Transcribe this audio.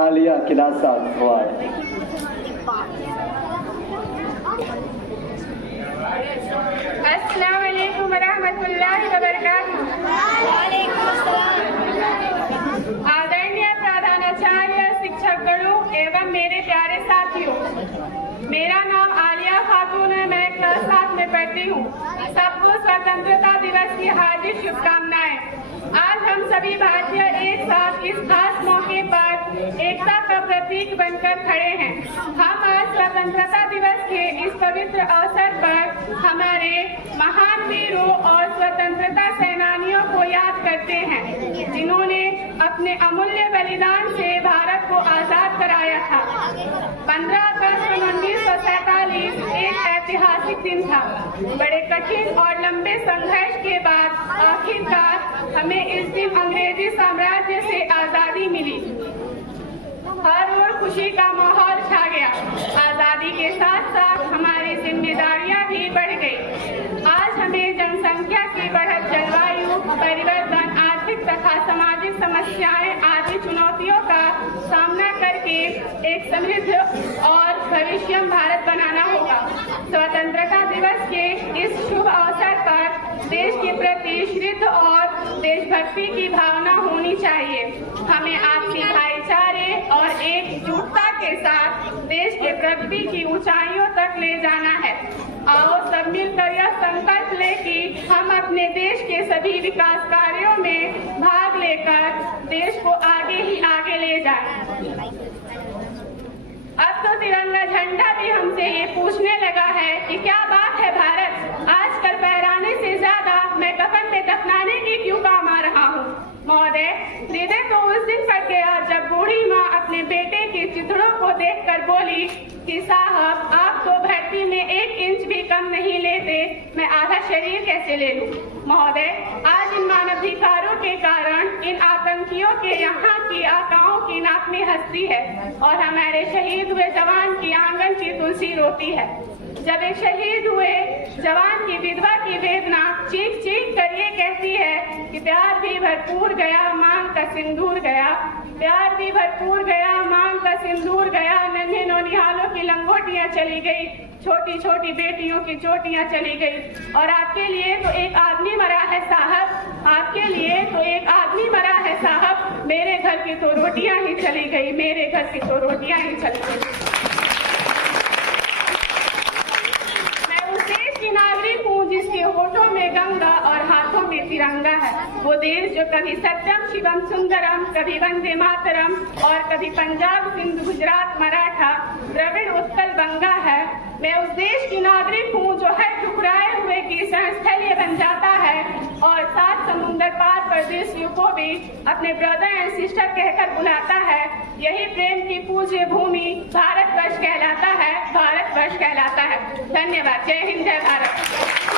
आलिया खिलासा हुआ है। अस्सलाम वालेकुम वरहमतुल्लाहि वबरकातुहू। आदरणीय प्रधानाचार्य, शिक्षकगणों एवं मेरे प्यारे साथियों, मेरा नाम आलिया खातून है। मैं क्लास 7 में पढ़ती हूँ। सबको स्वतंत्रता दिवस की हार्दिक शुभकामनाएं। आज हम सभी भारतीय एक साथ इस खास मौके पर एकता का प्रतीक बनकर खड़े हैं। हम आज स्वतंत्रता दिवस के इस पवित्र अवसर पर हमारे महान वीरों और स्वतंत्रता सेनानियों को याद करते हैं, जिन्होंने अपने अमूल्य बलिदान से भारत को आजाद कराया था। 15 अगस्त 1947 एक ऐतिहासिक दिन था। बड़े कठिन और लंबे संघर्ष के बाद आखिरकार हमें इस दिन अंग्रेजी साम्राज्य से आजादी मिली। हर ओर खुशी का माहौल छा गया। आजादी के साथ साथ हमारी जिम्मेदारियां भी बढ़ गई। आज हमें जनसंख्या की बढ़त, जलवायु परिवर्तन, आर्थिक तथा सामाजिक समस्याएं आदि चुनौतियों का सामना करके एक समृद्ध और भविष्य भारत बनाना होगा। स्वतंत्रता दिवस के इस शुभ अवसर पर देश के प्रति शुद्ध और देशभक्ति की भावना होनी चाहिए। हमें आपसी भाईचारे और एकजुटता के साथ देश के प्रगति की ऊंचाइयों तक ले जाना है। आओ सब मिलकर यह संकल्प लें कि हम अपने देश के सभी विकास कार्यों में भाग लेकर देश को आगे ही आगे ले जाएं। अब तो तिरंगा झंडा भी हमसे ये पूछने लगा है कि क्या बात है भारत, आजकल फहराने से ज्यादा मैं कफन में दफनाने की क्यों काम आ रहा हूँ। महोदय, हृदय तो उस दिन फट गया जब बूढ़ी माँ अपने बेटे के चिथड़ों को देखकर बोली कि साहब, आप तो भर्ती में 1 इंच भी कम नहीं लेते, मैं आधा शरीर कैसे ले लूं। महोदय, आज इन मानवाधिकारों के कारण इन आतंकियों के यहाँ की आकाओं की नाकनी हस्ती है और हमारे शहीद हुए जवान की आंगन की तुलसी रोती है। जब एक शहीद हुए जवान की विधवा की वेदना चीख चीख कर ये कहती है कि प्यार भी भरपूर गया, मांग का सिंदूर गया, प्यार भी भरपूर गया, मांग का सिंदूर गया, नन्हे नौनिहालों की लंगोटियां चली गई, छोटी छोटी बेटियों की चोटियां चली गई। और आपके लिए तो एक आदमी मरा है साहब, आपके लिए तो एक आदमी मरा है साहब, मेरे घर की तो रोटियां ही चली गई, मेरे घर की तो रोटियां ही चली गई। नागरिक हूँ जिसके होठों में गंगा और हाथों में तिरंगा है। वो देश जो कभी सत्यम शिवम सुंदरम, कभी वंदे मातरम और कभी पंजाब सिंध गुजरात मराठा द्रविड़ उत्कल गंगा है। मैं उस देश की नागरिक हूँ जो हर टुकड़ाए हुए की संस्थलीय बन जाता है और 7 समुंदर पार परदेशियों को भी अपने ब्रदर एंड सिस्टर कहकर बुलाता है। यही प्रेम की पूज्य भूमि भारतवर्ष कहलाता है, भारतवर्ष कहलाता है। धन्यवाद। जय हिंद, जय भारत।